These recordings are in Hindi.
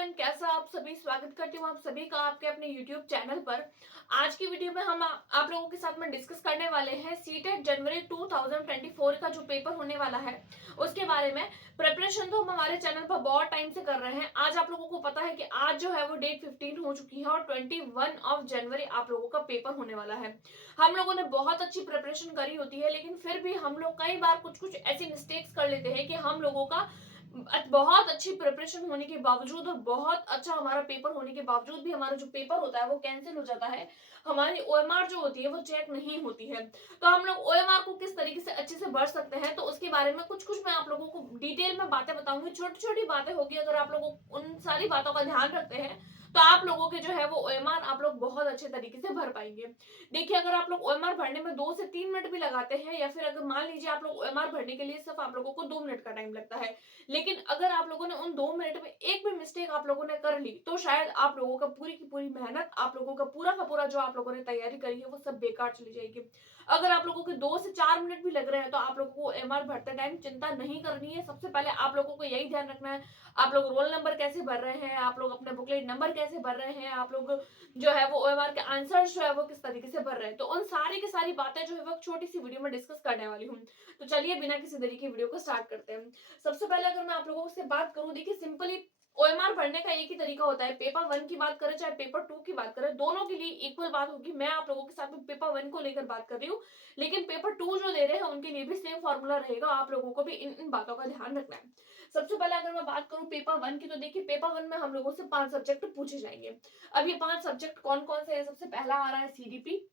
एवरीवन, कैसा आप सभी। स्वागत करती हूँ आप सभी का आपके अपने यूट्यूब चैनल पर। आज की वीडियो में हम आप लोगों के साथ में डिस्कस करने वाले हैं सीटेट जनवरी 2024 का जो पेपर होने वाला है उसके बारे में। प्रिपरेशन तो हम हमारे चैनल पर बहुत टाइम से कर रहे हैं। आज आप लोगों को पता है कि आज जो है वो डेट 15 हो चुकी है और 21 जनवरी आप लोगों का पेपर होने वाला है। हम लोगों ने बहुत अच्छी प्रिपरेशन करी होती है, लेकिन फिर भी हम लोग कई बार कुछ कुछ ऐसी मिस्टेक्स कर लेते हैं कि हम लोगों का बहुत अच्छी प्रिपरेशन होने के बावजूद और बहुत अच्छा हमारा पेपर होने के बावजूद भी हमारा जो पेपर होता है वो कैंसिल हो जाता है। हमारी ओएमआर जो होती है वो चेक नहीं होती है। तो हम लोग ओएमआर को किस तरीके से अच्छे से भर सकते हैं, तो उसके बारे में कुछ कुछ मैं आप लोगों को डिटेल में बातें बताऊंगी। छोटी छोटी बातें होगी, अगर आप लोग उन सारी बातों का ध्यान रखते हैं तो आप लोगों के जो है वो ओएमआर आप लोग बहुत अच्छे तरीके से भर पाएंगे। देखिए, अगर आप लोग ओएमआर भरने में 2 से 3 मिनट भी लगाते हैं, या फिर अगर मान लीजिए आप लोग ओएमआर भरने के लिए सिर्फ आप लोगों को 2 मिनट का टाइम लगता है, लेकिन अगर आप लोगों ने उन 2 मिनट में एक भी मिस्टेक आप लोगों ने कर ली तो शायद आप लोगों का पूरी की पूरी मेहनत, आप लोगों का पूरा जो आप लोगों ने तैयारी करी है वो सब बेकार चली जाएगी। अगर आप लोगों के 2 से 4 मिनट भी लग रहे हैं तो आप लोगों को एमआर भरते टाइम चिंता नहीं करनी है। सबसे पहले आप लोगों को यही ध्यान रखना है, आप लोग रोल नंबर कैसे भर रहे हैं, आप लोग अपने बुकलेट नंबर कैसे भर रहे हैं, आप लोग जो है वो ओएमआर के आंसर्स जो है वो किस तरीके से भर रहे हैं। तो उन सारी की सारी बातें जो है वो छोटी सी वीडियो में डिस्कस करने वाली हूँ। तो चलिए बिना किसी देरी की वीडियो को स्टार्ट करते हैं। सबसे पहले अगर मैं आप लोगों से बात करूं, देखिए सिंपली ओएमआर भरने का एक ही तरीका होता है। पेपर 1 की बात करें चाहे पेपर 2 की बात करें, दोनों के लिए इक्वल बात होगी। मैं आप लोगों के साथ में पेपर 1 को लेकर बात कर रही हूँ, लेकिन पेपर 2 जो दे रहे हैं उनके लिए भी सेम फॉर्मूला रहेगा। आप लोगों को भी इन बातों का ध्यान रखना है। सबसे पहले अगर मैं बात करूं पेपर 1 की, तो देखिए पेपर 1 में हम लोगों से 5 सब्जेक्ट पूछे जाएंगे। अब ये 5 सब्जेक्ट कौन कौन से है? सबसे पहला आ रहा है सीडीपी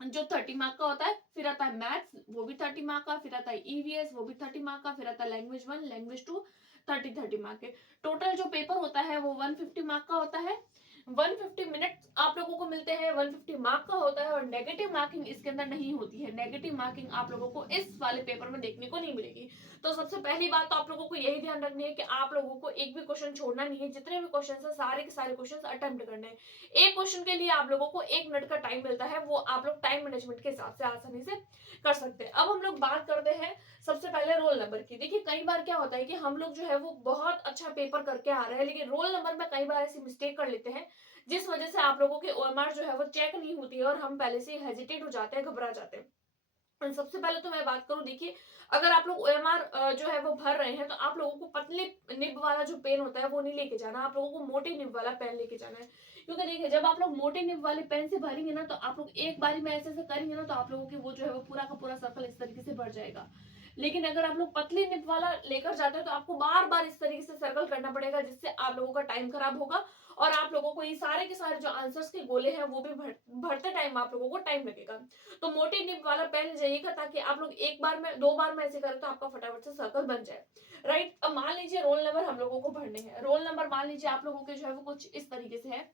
जो 30 मार्क का होता है, फिर आता है मैथ्स वो भी 30 मार्क का, फिर आता है ईवीएस वो भी 30 मार्क का, फिर आता है लैंग्वेज 1 लैंग्वेज 2 30 मार्क के। टोटल जो पेपर होता है वो 150 मार्क का होता है। 150 मिनट आप लोगों को मिलते हैं, 150 मार्क का होता है और नेगेटिव मार्किंग इसके अंदर नहीं होती है। नेगेटिव मार्किंग आप लोगों को इस वाले पेपर में देखने को नहीं मिलेगी। तो सबसे पहली बात तो आप लोगों को यही ध्यान रखनी है कि आप लोगों को एक भी क्वेश्चन छोड़ना नहीं है। जितने भी क्वेश्चन है सारे के सारे क्वेश्चन अटेम्प्ट करने हैं। एक क्वेश्चन के लिए आप लोगों को 1 मिनट का टाइम मिलता है, वो आप लोग टाइम मैनेजमेंट के हिसाब से आसानी से कर सकते हैं। अब हम लोग बात करते हैं सबसे पहले रोल नंबर की। देखिए कई बार क्या होता है कि हम लोग जो है वो बहुत अच्छा पेपर करके आ रहे हैं, लेकिन रोल नंबर में कई बार ऐसी मिस्टेक कर लेते हैं जिस वजह से आप लोगों की ओएमआर जो है वो चेक नहीं होती है और हम पहले से हेजिटेट हो जाते हैं, घबरा जाते हैं। सबसे पहले तो मैं बात करूं, देखिए अगर आप लोग ओएमआर जो है वो भर रहे हैं तो आप लोगों को पतले निब वाला जो पेन होता है वो नहीं लेके जाना, आप लोगों को मोटे निब वाला पेन लेके जाना है। क्योंकि देखिए जब आप लोग मोटे निब वाले पेन से भरेंगे ना, तो आप लोग एक बारी में ऐसे करेंगे ना, तो आप लोगों की वो जो है वो पूरा का पूरा सर्कल इस तरीके से भर जाएगा। लेकिन अगर आप लोग पतले निब वाला लेकर जाते हो तो आपको बार बार इस तरीके से सर्कल करना पड़ेगा, जिससे आप लोगों का टाइम खराब होगा और आप लोगों को ये सारे के सारे जो आंसर्स के गोले हैं वो भी भरते टाइम आप लोगों को टाइम लगेगा। तो मोटे निब वाला पेन जाइएगा, ताकि आप लोग एक बार में 2 बार में ऐसे करें तो आपका फटाफट से सर्कल बन जाए। राइट, अब मान लीजिए रोल नंबर हम लोगों को भरने हैं। रोल नंबर मान लीजिए आप लोगों के जो है वो कुछ इस तरीके से है।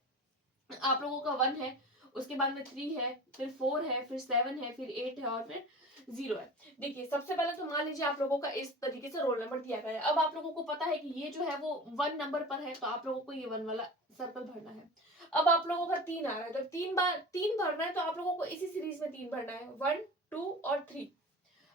आप लोगों का 1 है, उसके बाद में 3 है, फिर 4 है, फिर 7 है, फिर 8 है और फिर 0 है। देखिए सबसे पहले तो मान लीजिए आप लोगों का इस तरीके से रोल नंबर दिया गया है। अब आप लोगों को पता है कि ये जो है वो 1 नंबर पर है, तो आप लोगों को ये 1 वाला सर्कल भरना है। अब आप लोगों का 3 आ रहा है, तो 3 भरना है, तो आप लोगों को इसी सीरीज में 3 भरना है, 1 2 और 3।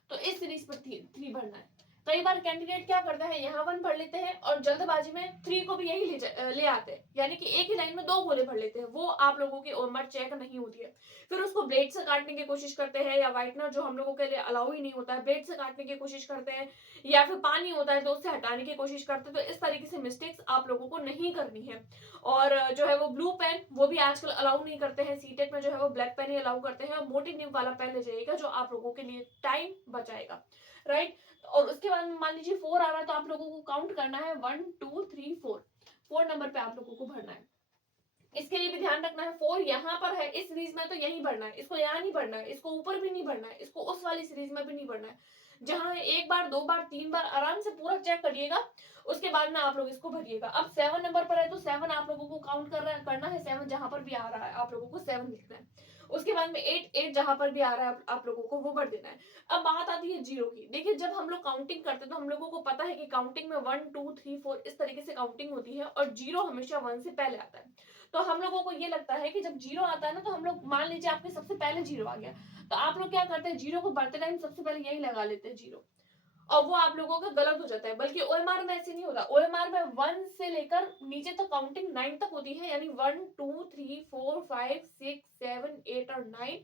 तो इस सीरीज पर 3 भरना है। कई बार कैंडिडेट क्या करता है, यहाँ 1 भर लेते हैं और जल्दबाजी में 3 को भी यही ले आते हैं, यानी कि एक ही लाइन में 2 गोले भर लेते हैं। वो आप लोगों की ओएमआर चेक नहीं होती है। फिर उसको ब्लेड से काटने की कोशिश करते हैं, या व्हाइटनर जो हम लोगों के लिए अलाउ ही नहीं होता है, ब्लेड से काटने की कोशिश करते हैं, या फिर पानी होता है तो उससे हटाने की कोशिश करते हैं। तो इस तरीके से मिस्टेक्स आप लोगों को नहीं करनी है। और जो है वो ब्लू पेन वो भी आजकल अलाउ नहीं करते हैं। सीटेट में जो है वो ब्लैक पेन ही अलाउ करते हैं। मोटी निब वाला पेन ले जाइएगा जो आप लोगों के लिए टाइम बचाएगा। राइट, और उसके बाद मान लीजिए 4 आ रहा है, तो आप लोगों को काउंट करना है 1 2 3 4। 4 नंबर पे आप लोगों को भरना है। इसके लिए भी ध्यान रखना है 4 यहाँ पर है इस सीरीज में, तो यही भरना है, इसको यहाँ नहीं भरना है, इसको ऊपर भी नहीं भरना है, इसको उस वाली सीरीज में भी नहीं भरना है। जहां है 1 बार 2 बार 3 बार आराम से पूरा चेक करिएगा, उसके बाद में आप लोग इसको भरिएगा। अब 7 नंबर पर है तो 7 आप लोगों को काउंट करना है। 7 जहां पर भी आ रहा है आप लोगों को 7 लिखना है। उसके बाद में 8 जहां पर भी आ रहा है आप लोगों को वो भर देना है। अब बात आती है 0 की। देखिए जब हम लोग काउंटिंग करते हैं तो हम लोगों को पता है कि काउंटिंग में 1 2 3 4 इस तरीके से काउंटिंग होती है और 0 हमेशा 1 से पहले आता है। तो हम लोगों को ये लगता है कि जब 0 आता है ना, तो हम लोग मान लीजिए आपके सबसे पहले 0 आ गया, तो आप लोग क्या करते हैं, 0 को भरते टाइम सबसे पहले यही लगा लेते हैं 0। और वो आप लोगों का गलत हो जाता है। बल्कि ओएमआर में ऐसे नहीं होता, ओएमआर में 1 से लेकर नीचे तक काउंटिंग 9 तक होती है, यानी 1 2 3 4 5 6 7 8 और 9,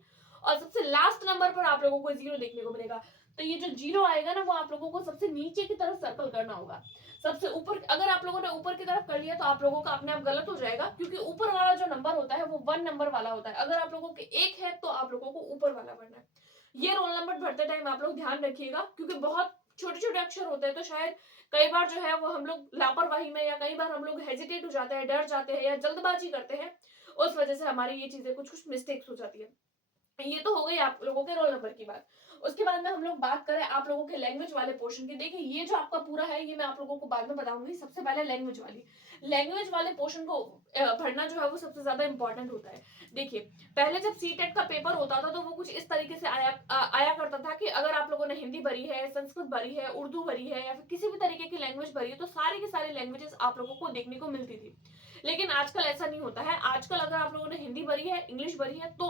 और सबसे लास्ट नंबर पर आप लोगों को 0 देखने को मिलेगा। तो ये जो 0 आएगा ना, वो आप लोगों को सबसे नीचे की तरफ सर्कल करना होगा। सबसे ऊपर अगर आप लोगों ने ऊपर की तरफ कर लिया तो आप लोगों का अपने आप गलत हो जाएगा, क्योंकि ऊपर वाला जो नंबर होता है वो 1 नंबर वाला होता है। अगर आप लोगों के 1 है तो आप लोगों को ऊपर वाला भरना है। ये रोल नंबर भरते टाइम आप लोग ध्यान रखिएगा, क्योंकि बहुत छोटे छोटे अक्षर होते हैं, तो शायद कई बार जो है वो हम लोग लापरवाही में, या कई बार हम लोग हेजिटेट हो जाते हैं, डर जाते हैं या जल्दबाजी करते हैं, उस वजह से हमारी ये चीजें कुछ कुछ मिस्टेक्स हो जाती है। ये तो हो गई आप लोगों के रोल नंबर की बात। उसके बाद में हम लोग बात करें आप लोगों के लैंग्वेज वाले पोर्शन की। देखिए ये जो आपका पूरा है ये मैं आप लोगों को बाद में बताऊंगी। सबसे पहले लैंग्वेज वाले पोर्शन को भरना जो है वो सबसे ज्यादा इंपॉर्टेंट होता है। देखिए पहले जब सीटेट का पेपर होता था तो वो कुछ इस तरीके से आया करता था कि अगर आप लोगों ने हिंदी भरी है, संस्कृत भरी है, उर्दू भरी है, या फिर किसी भी तरीके की लैंग्वेज भरी है, तो सारे के सारे लैंग्वेजेस आप लोगों को देखने को मिलती थी। लेकिन आजकल ऐसा नहीं होता है। आजकल अगर आप लोगों ने हिंदी भरी है, इंग्लिश भरी है, तो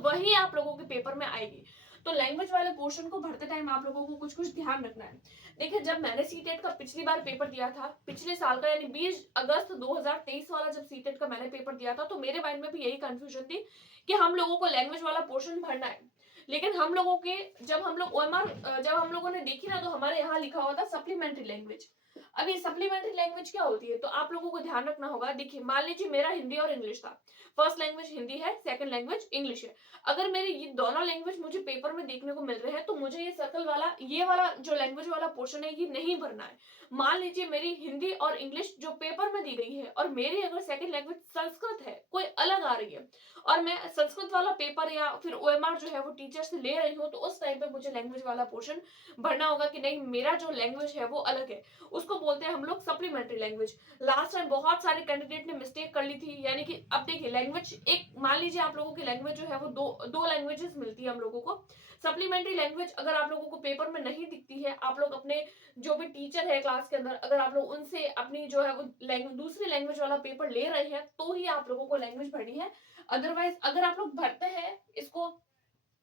वही आप लोगों के पेपर में आएगी। तो लैंग्वेज वाले पोर्शन को भरते टाइम आप लोगों को कुछ कुछ ध्यान रखना है। देखिए जब मैंने सीटेट का पिछली बार पेपर दिया था, पिछले साल का, यानी 20 अगस्त 2023 वाला जब सीटेट का मैंने पेपर दिया था, तो मेरे माइंड में भी यही कंफ्यूजन थी कि हम लोगों को लैंग्वेज वाला पोर्शन भरना है। लेकिन हम लोगों के जब हम लोग ओएमआर जब हम लोगों ने देखी ना, तो हमारे यहाँ लिखा हुआ था सप्लीमेंट्री लैंग्वेज। अब ये सप्लीमेंट्री लैंग्वेज क्या होती है, तो आप लोगों को ध्यान रखना होगा। देखिए मान लीजिए मेरा हिंदी और इंग्लिश था, फर्स्ट लैंग्वेज हिंदी है, सेकंड लैंग्वेज इंग्लिश है। अगर मेरे ये दोनों लैंग्वेज मुझे पेपर में देखने को मिल रहे हैं, तो मुझे ये सर्कल वाला, ये वाला जो लैंग्वेज वाला पोर्शन है, ये नहीं भरना है। मान लीजिए मेरी हिंदी और इंग्लिश जो पेपर में दी गई है, और मेरी अगर सेकंड लैंग्वेज संस्कृत है, कोई अलग आ रही है, और मैं संस्कृत वाला पेपर या फिर ओएमआर जो है वो टीचर से ले रही हूँ, तो उस टाइम पे मुझे लैंग्वेज वाला पोर्शन भरना होगा कि नहीं, मेरा जो लैंग्वेज है वो अलग है। उसको बोलते हैं हम लोग सप्लीमेंट्री लैंग्वेज। लास्ट टाइम बहुत सारे कैंडिडेट ने मिस्टेक कर ली थी, यानी कि अब देखिए लैंग्वेज एक, मान लीजिए आप लोगों की लैंग्वेज जो है वो दो लैंग्वेजेस मिलती है हम लोगों को। सप्लीमेंट्री लैंग्वेज अगर आप लोगों को पेपर में नहीं दिखती है, आप लोग अपने जो भी टीचर है क्लास के अंदर, अगर आप लोग उनसे अपनी जो है वो दूसरी लैंग्वेज वाला पेपर ले रहे हैं, तो ही आप लोगों को लैंग्वेज भरनी है। अदरवाइज अगर आप लोग भरते हैं इसको,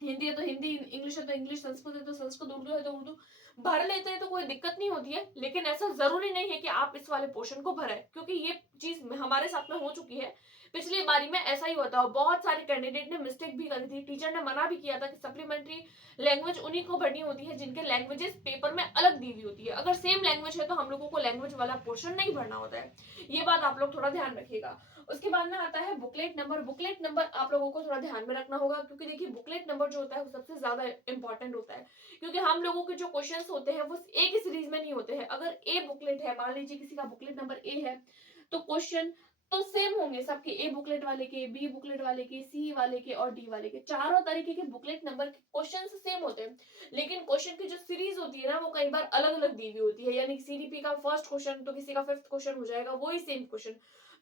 हिंदी है तो हिंदी, इंग्लिश है तो इंग्लिश, संस्कृत है तो संस्कृत, उर्दू है तो उर्दू, भर लेते हैं तो कोई दिक्कत नहीं होती है। लेकिन ऐसा जरूरी नहीं है कि आप इस वाले पोर्शन को भरें, क्योंकि ये चीज हमारे साथ में हो चुकी है। पिछली बारी में ऐसा ही हुआ था, और बहुत सारे कैंडिडेट ने मिस्टेक भी करी थी। टीचर ने मना भी किया था कि सप्लीमेंट्री लैंग्वेज उन्हीं को भरनी होती है जिनके लैंग्वेजेस पेपर में अलग दी हुई होती है। अगर सेम लैंग्वेज है तो हम लोगों को लैंग्वेज वाला पोर्शन नहीं भरना होता है। ये बात आप लोग थोड़ा ध्यान रखिएगा। उसके बाद में आता है बुकलेट नंबर। बुकलेट नंबर आप लोगों को थोड़ा ध्यान में रखना होगा, क्योंकि देखिए बुकलेट नंबर जो होता है वो सबसे ज्यादा इंपॉर्टेंट होता है। क्योंकि हम लोगों के जो क्वेश्चंस होते हैं वो एक ही सीरीज में नहीं होते हैं। अगर ए बुकलेट है, मान लीजिए किसी का बुकलेट नंबर ए है, तो क्वेश्चन तो सेम होंगे सबके, ए बुकलेट वाले के, बी बुकलेट वाले के, सी वाले के और डी वाले के, चारों तरीके के बुकलेट नंबर के क्वेश्चन सेम होते हैं। लेकिन क्वेश्चन की जो सीरीज होती है ना, वो कई बार अलग अलग दी हुई होती है। यानी सीडीपी का फर्स्ट क्वेश्चन तो किसी का फिफ्थ क्वेश्चन हो जाएगा, वही सेम क्वेश्चन।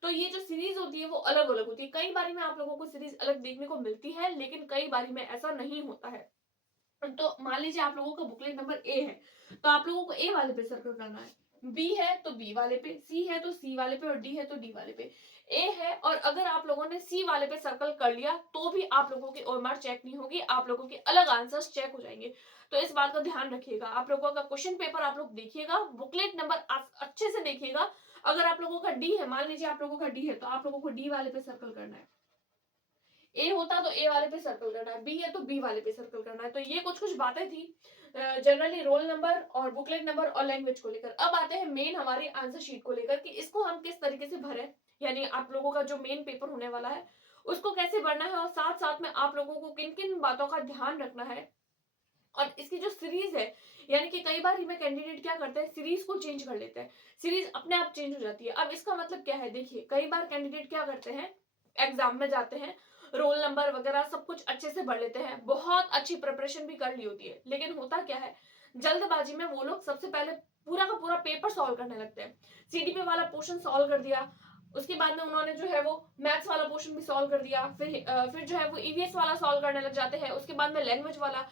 तो ये जो सीरीज होती है वो अलग अलग होती है। कई बारी में आप लोगों को सीरीज अलग देखने को मिलती है, लेकिन कई बारी में ऐसा नहीं होता है। तो मान लीजिए आप लोगों का बुकलेट नंबर ए है, तो आप लोगों को ए वाले पे सर्कल करना है। बी है तो बी वाले पे, सी है तो सी वाले पे, और डी है तो डी वाले पे। ए है, और अगर आप लोगों ने सी वाले पे सर्कल कर लिया तो भी आप लोगों की ओएमआर चेक नहीं होगी, आप लोगों के अलग आंसर्स चेक हो जाएंगे। तो इस बात का ध्यान रखिएगा। आप लोगों का क्वेश्चन पेपर आप लोग देखिएगा, बुकलेट नंबर अच्छे से देखिएगा। अगर आप लोगों का डी है, मान लीजिए आप लोगों का डी है, तो आप लोगों को डी वाले पे सर्कल करना है। ए होता तो ए वाले पे सर्कल करना है, बी है तो बी वाले पे सर्कल करना है। तो ये कुछ कुछ बातें थी जनरली रोल नंबर और बुकलेट नंबर और लैंग्वेज को लेकर। अब आते हैं मेन हमारी आंसर शीट को लेकर कि इसको हम किस तरीके से भरें, यानी आप लोगों का जो मेन पेपर होने वाला है उसको कैसे भरना है, और साथ साथ में आप लोगों को किन किन बातों का ध्यान रखना है। और इसकी जो सीरीज है, यानी कि कई बार में कैंडिडेट क्या करते हैं, सीरीज को चेंज कर लेते हैं, सीरीज अपने आप चेंज हो जाती है। अब इसका मतलब क्या है, देखिए कई बार कैंडिडेट क्या करते हैं, एग्जाम में जाते हैं, रोल नंबर वगैरह सब कुछ अच्छे से भर लेते हैं, बहुत अच्छी प्रिपरेशन भी कर ली होती है, लेकिन होता क्या है, जल्दबाजी में वो लोग सबसे पहले पूरा का पूरा पेपर सॉल्व करने लगते हैं। सीडीपी वाला पोर्शन सॉल्व कर दिया, उसके बाद में उन्होंने जो है वो मैथ्स वाला पोर्शन भी सॉल्व कर दिया, फिर जो है वो ईवीएस वाला सॉल्व करने लग जाते हैं, उसके बाद में लैंग्वेज वाला।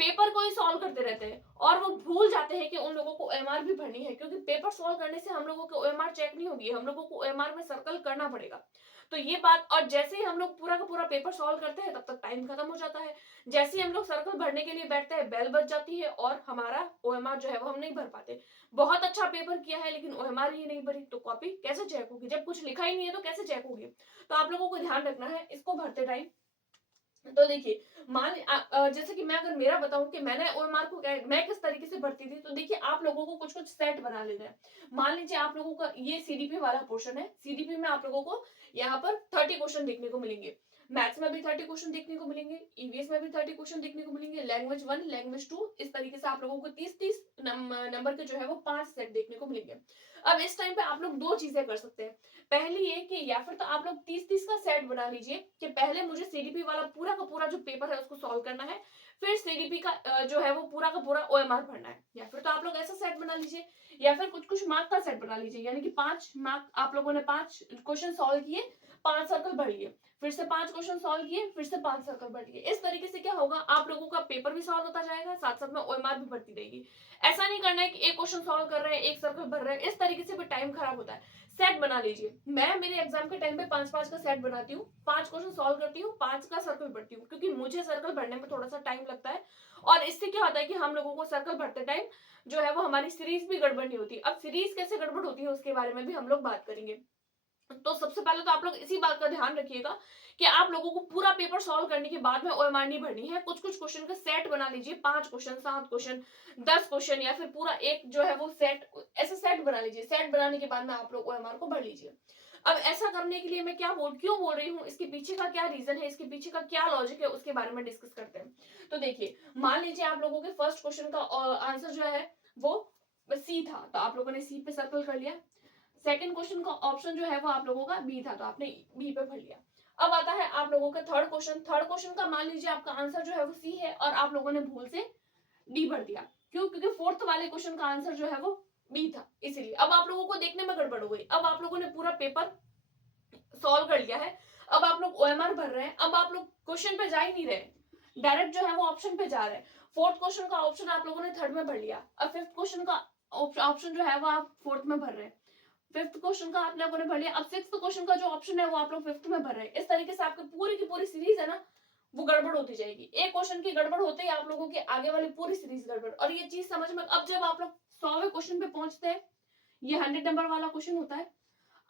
पेपर को ही सॉल्व करते रहते हैं और वो भूल जाते हैं कि उन लोगों को ओएमआर भी भरनी है, क्योंकि पेपर सॉल्व करने से हम लोगों को ओएमआर चेक नहीं होगी, हम लोगों को ओएमआर में सर्कल करना पड़ेगा। तो ये बात, और जैसे ही हम लोग पूरा का पूरा पेपर सॉल्व करते हैं तब तक टाइम खत्म हो जाता है। जैसे ही हम लोग सर्कल भरने के लिए बैठते हैं बेल बज जाती है और हमारा ओएमआर जो है वो हम नहीं भर पाते। बहुत अच्छा पेपर किया है लेकिन ओएमआर ही नहीं भरी तो कॉपी कैसे चेक होगी? जब कुछ लिखा ही नहीं है तो कैसे चेक होगी? तो आप लोगों को ध्यान रखना है इसको भरते टाइम। तो देखिए, जैसे कि मैं अगर मेरा बताऊं कि मैंने ओएमआर को मैं किस तरीके से भरती थी, तो देखिए आप लोगों को कुछ कुछ सेट बना लेना है। मान लीजिए आप लोगों का ये सीडीपी वाला पोर्शन है, सीडीपी में आप लोगों को यहाँ पर 30 क्वेश्चन देखने को मिलेंगे। मैथ्स में भी 30 क्वेश्चन देखने को मिलेंगे, ईवीएस में भी 30 क्वेश्चन देखने को मिलेंगे, लैंग्वेज 1 लैंग्वेज 2 इस तरीके से आप लोगों को 30-30 नंबर के जो है वो 5 सेट देखने को मिलेंगे। अब इस टाइम पे आप लोग दो चीजें कर सकते हैं। पहली ये कि या फिर तो आप लोग 30-30 का सेट बना लीजिए कि पहले मुझे सीडीपी वाला पूरा का पूरा जो पेपर है उसको सॉल्व करना है, फिर सीडीपी का जो है वो पूरा का पूरा ओएमआर भरना है। या फिर तो आप लोग ऐसा सेट बना लीजिए, या फिर कुछ कुछ मार्क का सेट बना लीजिए, यानी कि 5 मार्क आप लोगों ने 5 क्वेश्चन सॉल्व किए, 5 सर्कल भर लिए, फिर से 5 क्वेश्चन सॉल्व किए, फिर से 5 सर्कल भर लिए। इस तरीके से क्या होगा, आप लोगों का पेपर भी सॉल्व होता जाएगा, साथ साथ में ओएमआर भी बढ़ती रहेगी। ऐसा नहीं करना है कि एक क्वेश्चन सॉल्व कर रहे हैं, एक सर्कल भर रहे हैं, इस तरीके से भी टाइम खराब होता है। सेट बना लीजिए। मैं मेरे एग्जाम के टाइम पे 5-5 का सेट बनाती हूँ, 5 क्वेश्चन सॉल्व करती हूँ, 5 का सर्कल भरती हूँ, क्योंकि मुझे सर्कल भरने में थोड़ा सा टाइम लगता है। और इससे क्या होता है कि हम लोगों को सर्कल भरते टाइम जो है वो हमारी सीरीज भी गड़बड़ नहीं होती। अब सीरीज कैसे गड़बड़ होती है उसके बारे में भी हम लोग बात करेंगे। तो सबसे पहले तो आप लोग इसी बात का ध्यान रखिएगा कि आप लोगों को पूरा पेपर सॉल्व करने के बाद में ओएमआर नहीं भरनी है। कुछ कुछ क्वेश्चन का सेट बना लीजिए, 5 क्वेश्चन, 7 क्वेश्चन, 10 क्वेश्चन, या फिर पूरा एक जो है वो सेट, ऐसे सेट बना लीजिए। सेट बनाने के बाद में आप लोग ओएमआर को भर लीजिए। अब ऐसा करने के लिए मैं क्यों बोल रही हूँ, इसके पीछे का क्या रीजन है, इसके पीछे का क्या लॉजिक है, उसके बारे में डिस्कस करते हैं। तो देखिए, मान लीजिए आप लोगों के फर्स्ट क्वेश्चन का आंसर जो है वो सी था, तो आप लोगों ने सी पे सर्कल कर लिया। सेकंड क्वेश्चन का ऑप्शन जो है वो आप लोगों का बी था, तो आपने बी पे भर लिया। अब आता है आप लोगों का थर्ड क्वेश्चन। थर्ड क्वेश्चन का मान लीजिए आपका आंसर जो है वो सी है और आप लोगों ने भूल से डी भर दिया। क्यों? क्योंकि फोर्थ वाले क्वेश्चन का आंसर जो है वो बी था, इसीलिए अब आप लोगों को देखने में गड़बड़ हो गई। अब आप लोगों ने पूरा पेपर सॉल्व कर लिया है, अब आप लोग ओएमआर भर रहे हैं, अब आप लोग क्वेश्चन पे जा ही नहीं रहे, डायरेक्ट जो है वो ऑप्शन पे जा रहे हैं। फोर्थ क्वेश्चन का ऑप्शन आप लोगों ने थर्ड में भर लिया, अब फिफ्थ क्वेश्चन का ऑप्शन जो है वो आप फोर्थ में भर रहे हैं। फिफ्थ क्वेश्चन का आप लोगों ने भर लिया, अब सिक्स्थ क्वेश्चन का जो ऑप्शन है वो आप लोग फिफ्थ में भर रहे हैं। इस तरीके से आपकी पूरी की पूरी सीरीज है ना, वो गड़बड़ होती जाएगी। एक क्वेश्चन की गड़बड़ होते ही आप लोगों की आगे वाली पूरी सीरीज गड़बड़। और ये चीज समझ में, अब जब आप लोग 100वें क्वेश्चन पे पहुंचते हैं, ये 100 नंबर वाला क्वेश्चन होता है,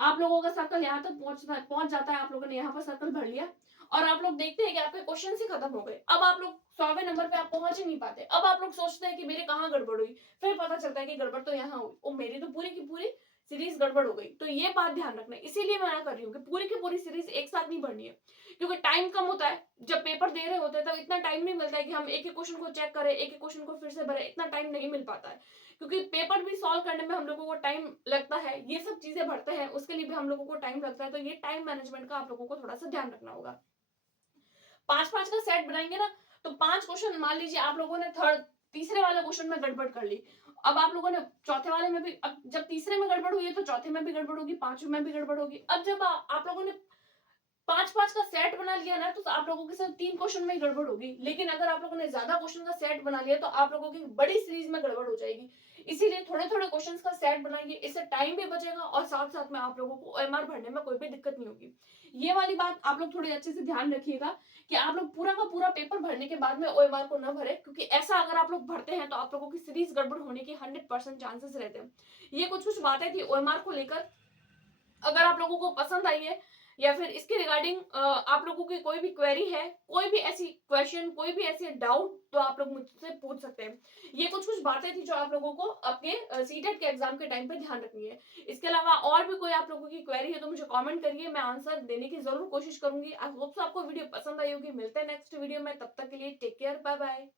आप लोगों का सर्कल यहाँ तक पहुंच जाता है, आप लोगों ने यहाँ पर सर्कल भर लिया और आप लोग देखते हैं कि आपके क्वेश्चन ही खत्म हो गए। अब आप लोग 100वें नंबर पे आप पहुंच ही नहीं पाते। अब आप लोग सोचते हैं कि मेरे कहाँ गड़बड़ हुई, फिर पता चलता है कि गड़बड़ तो यहाँ हुई, और मेरी तो पूरी की पूरी सीरीज गड़बड़ हो गई। तो ये बात ध्यान रखना है, इसीलिए मैं मना कर रही हूँ कि पूरी की पूरी सीरीज एक साथ नहीं भरनी है, क्योंकि टाइम कम होता है। जब पेपर दे रहे होते हैं तब इतना टाइम नहीं मिलता है कि हम एक एक क्वेश्चन को चेक करें, एक एक क्वेश्चन को फिर से भरें, इतना टाइम नहीं मिल पाता है, क्योंकि पेपर भी सॉल्व करने में हम लोगों को टाइम लगता है, ये सब चीजें भरते हैं उसके लिए भी हम लोगों को टाइम लगता है। तो ये टाइम मैनेजमेंट का आप लोगों को थोड़ा सा ध्यान रखना होगा। 5-5 का सेट बनाएंगे ना, तो 5 क्वेश्चन, मान लीजिए आप लोगों ने तीसरे वाले क्वेश्चन में गड़बड़ कर ली, अब आप लोगों ने चौथे वाले में भी, अब जब तीसरे में गड़बड़ हुई है तो चौथे में भी गड़बड़ होगी, पांचवें में भी गड़बड़ होगी। अब जब आप लोगों ने 5-5 का सेट बना लिया ना, तो आप लोगों के साथ 3 क्वेश्चन में ही गड़बड़ होगी। लेकिन अगर आप लोगों ने ज्यादा क्वेश्चन का सेट बना लिया तो आप लोगों की बड़ी सीरीज में गड़बड़ हो जाएगी। इसीलिए थोड़े थोड़े क्वेश्चन का सेट बनाइए, इससे टाइम भी बचेगा और साथ साथ में आप लोगों को ओएमआर भरने में कोई भी दिक्कत नहीं होगी। ये वाली बात आप लोग थोड़ी अच्छे से ध्यान रखिएगा कि आप लोग पूरा का पूरा पेपर भरने के बाद में ओएमआर को न भरे, क्योंकि ऐसा अगर आप लोग भरते हैं तो आप लोगों की सीरीज गड़बड़ होने के 100% चांसेस रहते हैं। ये कुछ कुछ बातें थी ओएमआर को लेकर। अगर आप लोगों को पसंद आई है या फिर इसके रिगार्डिंग आप लोगों की कोई भी क्वेरी है, कोई भी ऐसी क्वेश्चन, कोई भी ऐसे डाउट, तो आप लोग मुझसे पूछ सकते हैं। ये कुछ कुछ बातें थी जो आप लोगों को अपने सीटेट के एग्जाम के टाइम पे ध्यान रखनी है। इसके अलावा और भी कोई आप लोगों की क्वेरी है तो मुझे कमेंट करिए, मैं आंसर देने की जरूर कोशिश करूंगी। आई होप सो आपको वीडियो पसंद आई होगी। मिलते हैं नेक्स्ट वीडियो में, तब तक के लिए टेक केयर, बाय बाय।